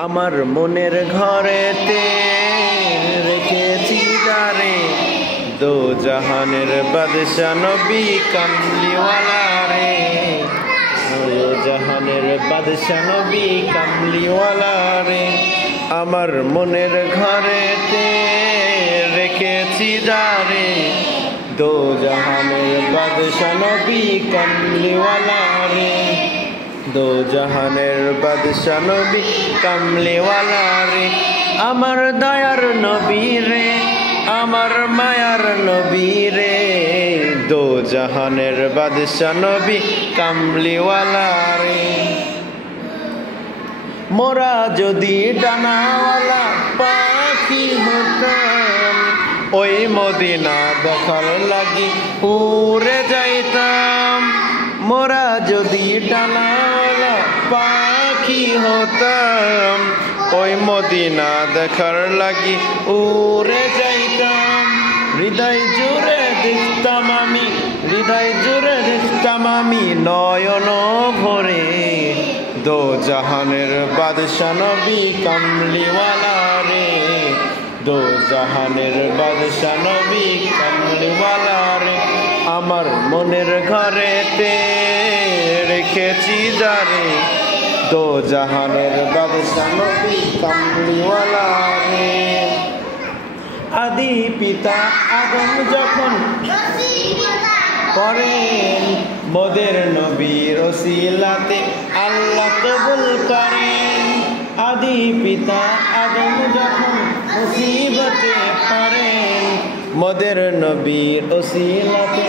আমার মনের ঘরেতে রেখেছি যারে, দো জাহানের বাদশা নবী কামলিওয়ালা রে, দো জাহানের বাদশা নবী কামলিওয়ালা রে। আমার মনের ঘরেতে রেখেছি যারে, দো জাহানের বাদশা নবী কামলিওয়ালা রে, দো জাহানের বাদশা নবী কামলিওয়ালা রে। আমার দয়ার নবী রে, আমার মায়ার নবী রে, দো জাহানের বাদশা নবী কামলিওয়ালা রে। মোরা যদি ডানাওয়ালা পাখি হতাম, ওই মদিনা দেখার লাগি উড়ে যাইতাম। মোরা যদি ডানাওয়ালা পাখি হতাম, ওই মদিনা দেখার লাগি উড়ে যাইতাম। হৃদয় জুড়ে দেখতাম আমি, হৃদয় জুড়ে দেখতাম আমি নয়ন ভরে, দো জাহানের বাদশা নবী কামলিওয়ালা রে, দো জাহানের বাদশা নবী কামলিওয়ালা রে। আমার মনের ঘরেতে রেখেছি যারে, দো জাহানের বাদশা নবী কামলিওয়ালা রে। আদি পিতা আদম যখন করেন, মোদের নবীর ওসিলাতে আল্লাহ কবুল করেন। আদি পিতা আদম যখন মুসিবতে পড়েন, মোদের নবীর ওসিলাতে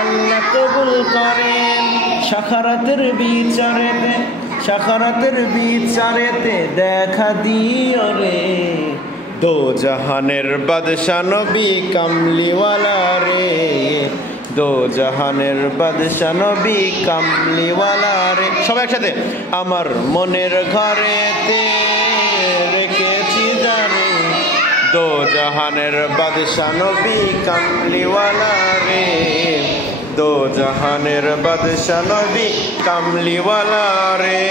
আল্লাহ কবুল করেন। সাখারাতের বিচারেতে, সাখারাতের বিচারেতে দেখা দিও রে, দো জাহানের বাদশা নবী কামলিওয়ালা রে, দো জাহানের বাদশা নবী কামলিওয়ালা রে। সবাই একসাথে। আমার মনের ঘরেতে রেখেছি যারে, দো জাহানের বাদশা নবী কামলিওয়ালা রে, দো জাহানের বাদশা নবী কামলিওয়ালা রে।